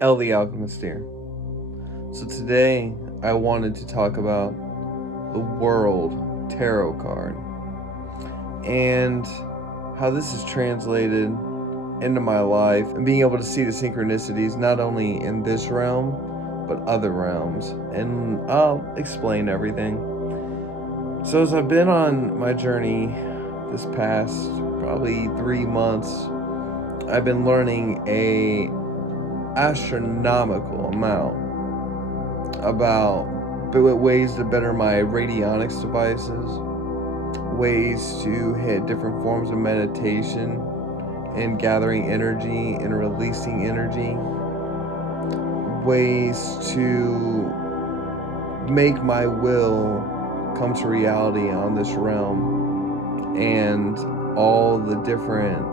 El the Alchemist here. So today I wanted to talk about the World Tarot card and how this is translated into my life and being able to see the synchronicities not only in this realm but other realms. And I'll explain everything. So as I've been on my journey this past probably 3 months, I've been learning a astronomical amount about ways to better my radionics devices, ways to hit different forms of meditation and gathering energy and releasing energy, ways to make my will come to reality on this realm, and all the different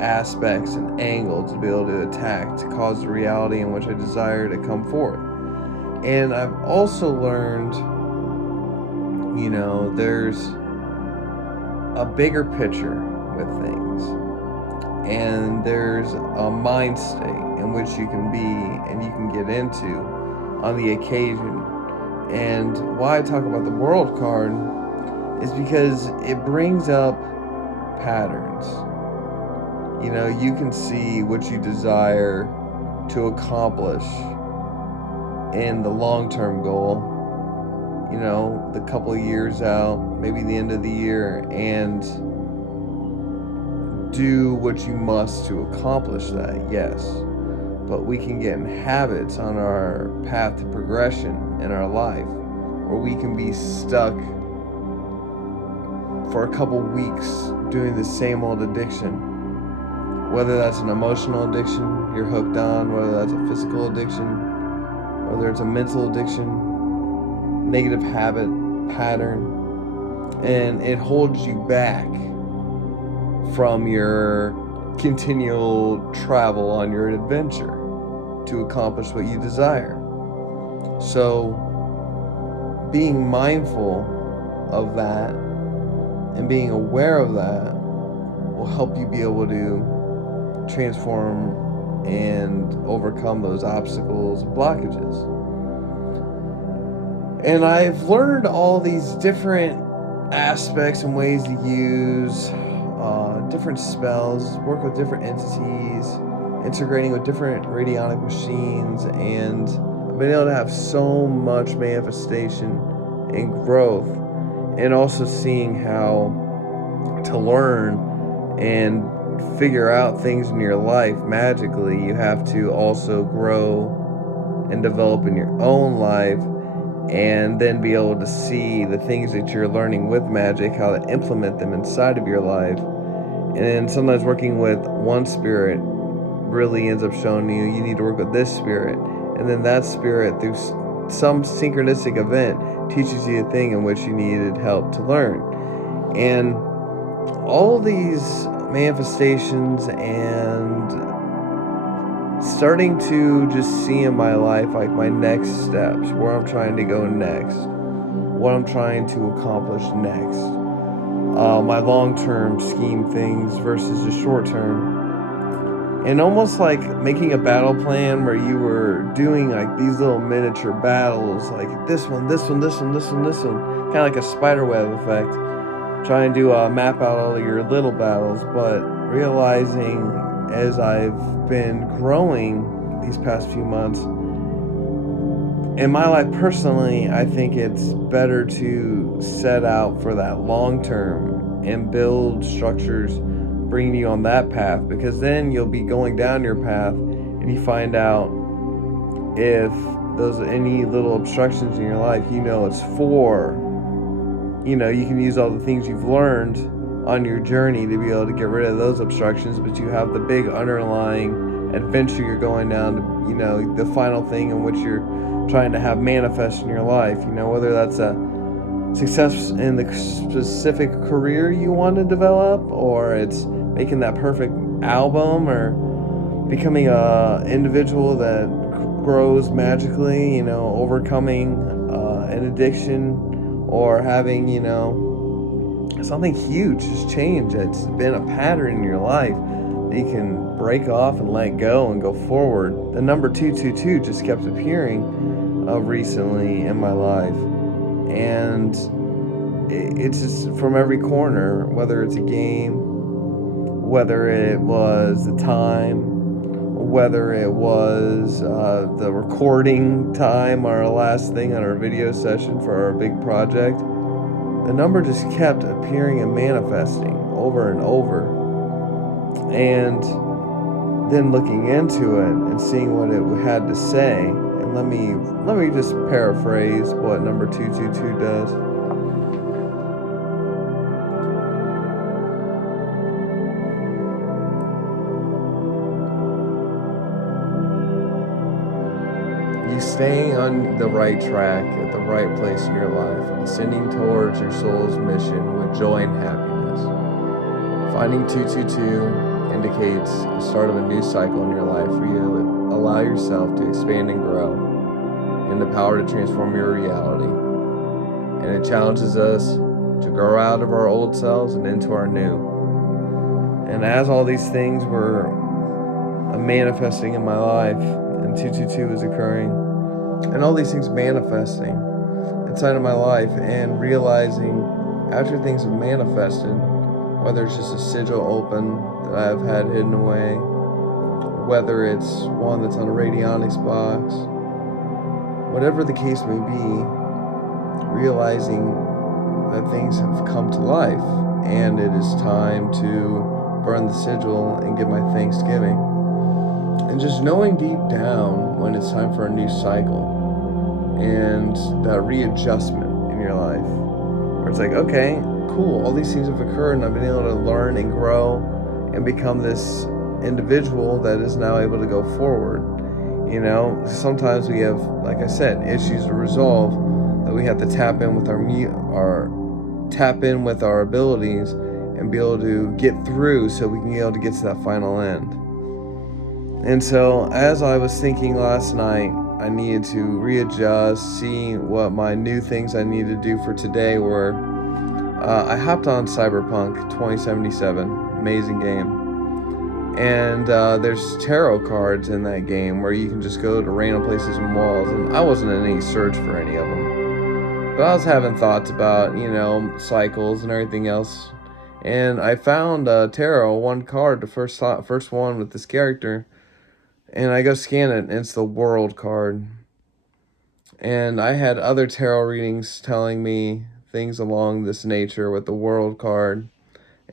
aspects and angles to be able to attack to cause the reality in which I desire to come forth. And I've also learned, there's a bigger picture with things, and there's a mind state in which you can be and you can get into on the occasion. And why I talk about the World card is because it brings up patterns. You can see what you desire to accomplish in the long-term goal, the couple of years out, maybe the end of the year, and do what you must to accomplish that, yes. But we can get in habits on our path to progression in our life where we can be stuck for a couple weeks doing the same old addiction. Whether that's an emotional addiction you're hooked on, whether that's a physical addiction, whether it's a mental addiction, negative habit, pattern, and it holds you back from your continual travel on your adventure to accomplish what you desire. So, being mindful of that and being aware of that will help you be able to transform and overcome those obstacles and blockages. And I've learned all these different aspects and ways to use different spells, work with different entities, integrating with different radionic machines, and I've been able to have so much manifestation and growth, and also seeing how to learn and figure out things in your life magically. You have to also grow and develop in your own life, and then be able to see the things that you're learning with magic, how to implement them inside of your life. And sometimes working with one spirit really ends up showing you need to work with this spirit, and then that spirit, through some synchronistic event, teaches you a thing in which you needed help to learn. And all these manifestations and starting to just see in my life like my next steps, where I'm trying to go next, what I'm trying to accomplish next, my long-term scheme things versus the short-term, and almost like making a battle plan where you were doing like these little miniature battles, like this one, kind of like a spider web effect, trying to map out all of your little battles, but realizing as I've been growing these past few months in my life personally, I think it's better to set out for that long term and build structures bringing you on that path, because then you'll be going down your path and you find out if those any little obstructions in your life, it's for, you can use all the things you've learned on your journey to be able to get rid of those obstructions, but you have the big underlying adventure you're going down to, the final thing in which you're trying to have manifest in your life, whether that's a success in the specific career you want to develop, or it's making that perfect album, or becoming a individual that grows magically, overcoming an addiction, or having, something huge just change. It's been a pattern in your life that you can break off and let go and go forward, the number 222 just kept appearing recently in my life. And it's just from every corner, whether it's a game, whether it was the time, whether it was the recording time, our last thing on our video session for our big project. The number just kept appearing and manifesting over and over. And then looking into it and seeing what it had to say. And let me just paraphrase what number 222 does. You staying on the right track at the right place in your life, ascending towards your soul's mission with joy and happiness. Finding 222 indicates the start of a new cycle in your life where you allow yourself to expand and grow in the power to transform your reality. And it challenges us to grow out of our old selves and into our new. And as all these things were manifesting in my life, and 222 was occurring, and all these things manifesting inside of my life, and realizing after things have manifested, whether it's just a sigil open that I've had hidden away, whether it's one that's on a radionics box, whatever the case may be, realizing that things have come to life and it is time to burn the sigil and give my thanksgiving. And just knowing deep down when it's time for a new cycle and that readjustment in your life, where it's like, okay, cool, all these things have occurred and I've been able to learn and grow and become this individual that is now able to go forward. You know, sometimes we have, like I said, issues to resolve that we have to tap in with our abilities and be able to get through so we can be able to get to that final end. And so as I was thinking last night, I needed to readjust, see what my new things I needed to do for today were. I hopped on Cyberpunk 2077, amazing game. And there's tarot cards in that game where you can just go to random places and walls. And I wasn't in any search for any of them. But I was having thoughts about, cycles and everything else. And I found tarot, one card, the first one with this character. And I go scan it, and it's the World card. And I had other tarot readings telling me things along this nature with the World card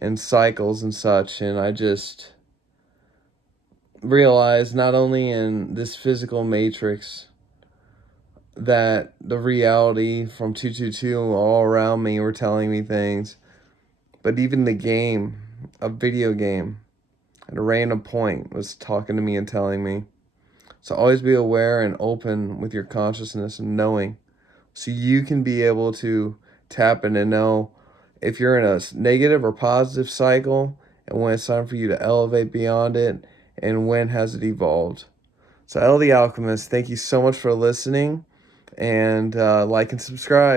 and cycles and such. And I just realized not only in this physical matrix that the reality from 222 all around me were telling me things, but even the game, a video game, at a random point was talking to me and telling me. So always be aware and open with your consciousness and knowing, so you can be able to tap in and know if you're in a negative or positive cycle and when it's time for you to elevate beyond it and when has it evolved. So El the Alchemist, thank you so much for listening, and like and subscribe.